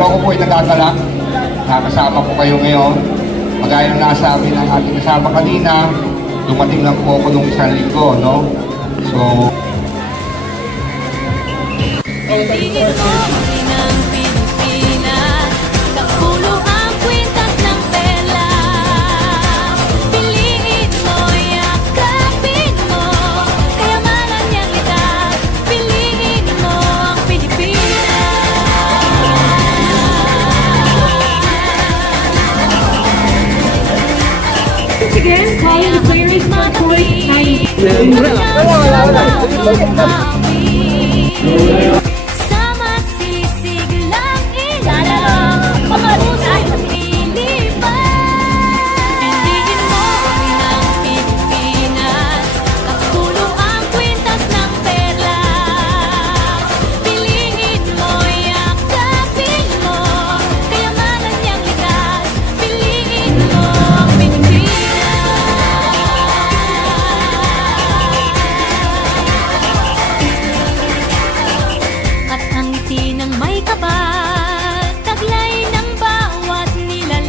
Pero ako po ay nagagalak. Nakasama po kayo ngayon. Magaya ng nasabi ng ating kasama kanina, dumating lang po ako nung isang linggo, no? So, Piliin mo ng Pilipinas, kapulo ang kwintas ng perlas. Piliin mo, yakapin mo, kayamanan niyang litas. Piliin mo ang Pilipinas. Once again, calling the players for court 9. Sama sisig lang ilalaro, pamahusay maglilipas. Piliin mo ng Pilipinas, kapulo ang kwintas ng perlas. Piliin mo, yakapin mo, kayamanan niyang likas. Piliin mo ang at ang ngiti ng may kapal, taglay ng bawat nilalang.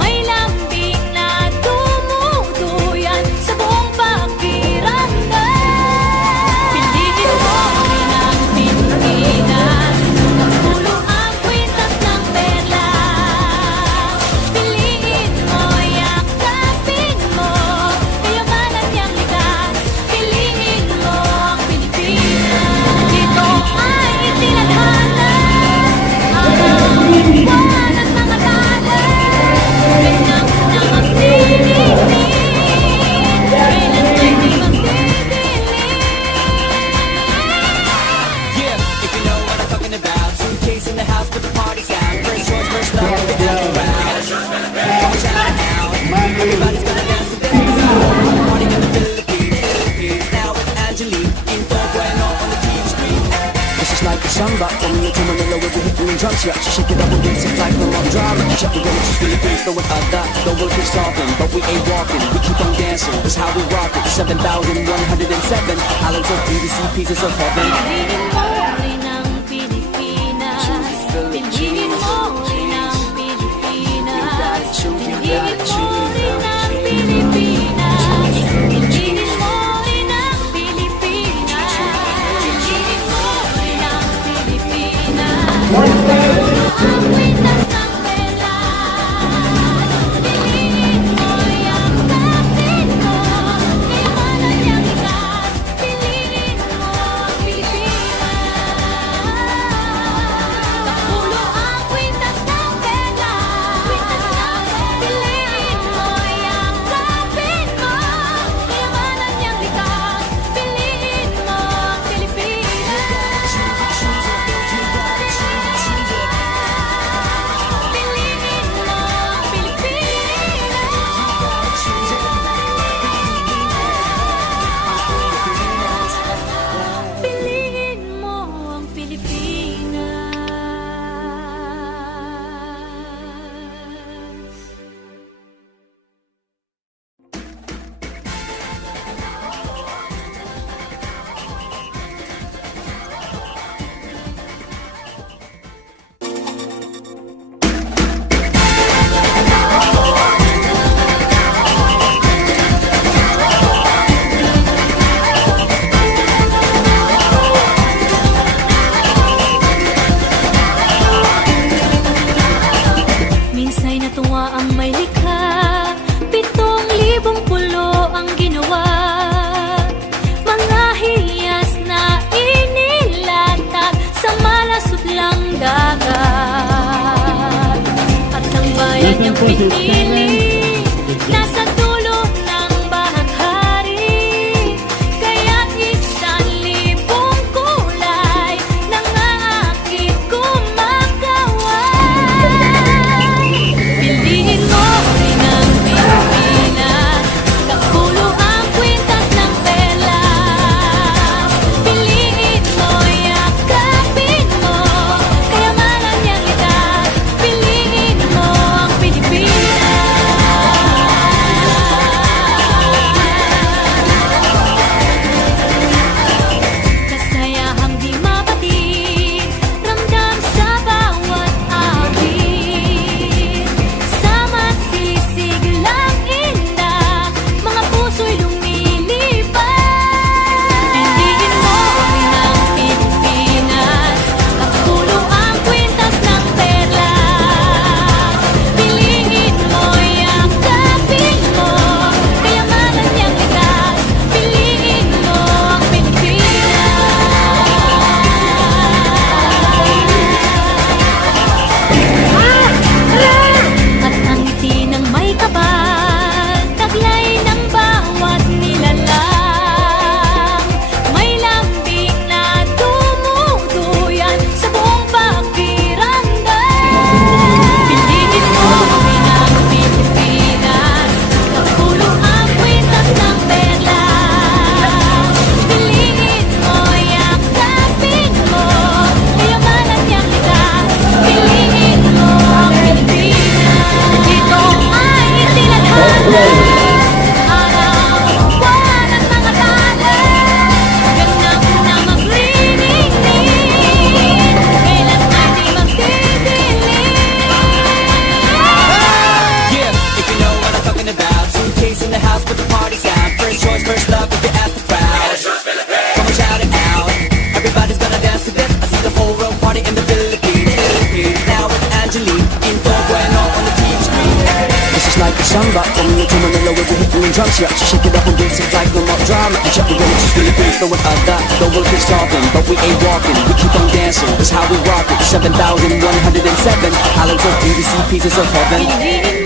May lambing na tumutuyan sa buong pakiramdam. Piliin mo rin ang Pilipinas, kapulo ang kwintas ng perlas. Piliin mo, yakapin mo, kayamanan niyang likas. Piliin mo ang Pilipinas. Dito ay itinadhana ang buwan at mga talas. Kailan na magdidilim, kailan ay di magdidilim. Yeah, if you know what I'm talking about. Suitcase in the house, but the party's out. First choice, first love, we're down around. Watch out now. Everybody's gonna dance to this song. Party in the Philippines. Now with Angelique in Fort Bueno on the TV screen. This is like a samba from Manila to Manila with the hit and drums. Yeah, she shake it up and dance it like no more drama. Shut the door, just Philippines, throw it out that. The world keeps talking, but we ain't walking. We keep on dancing, that's how we rock it. 7,107 islands of BBC, pieces of heaven. Piliin mo rin ang Pilipinas. Piliin mo rin ang Pilipinas. Piliin mo rin ang Pilipinas. Piliin mo rin ang Pilipinas. Piliin mo rin ang Pilipinas. Ang kwintas ng perlas. Piliin mo, yakapin mo, kayamanan niyang likas. Piliin mo ang Pilipinas. Kapulo ang kwintas ng perlas. Piliin mo, yakapin mo, kayamanan niyang likas. Piliin mo ang Pilipinas. Piliin mo ang Pilipinas. Piliin mo ang Pilipinas. Minsay natuwa ang may likha, 7,000 pulo ang ginawa. Mga hiyas na inilatag sa malasutlang dagat. At ang bayan niyang pinili, nasa dulo ng bahaghari. Kaya't 1,000 kulay nangaakit kumakaway. Piliin mo rin ang Pilipinas, kapulo ang kwintas ng perlas. Piliin mo, yakapin mo, kayamanan niyang likas. Piliin mo ang Pilipinas. like a samba. From New to Manila, we'll be hitting the drum shit. Shake it up and get some like no more drama. And check the village, Philippines, know what I got. The world is talking, but we ain't walking. We keep on dancing, that's how we rock it. 7,107 islands of beauty, pieces of heaven. Pinili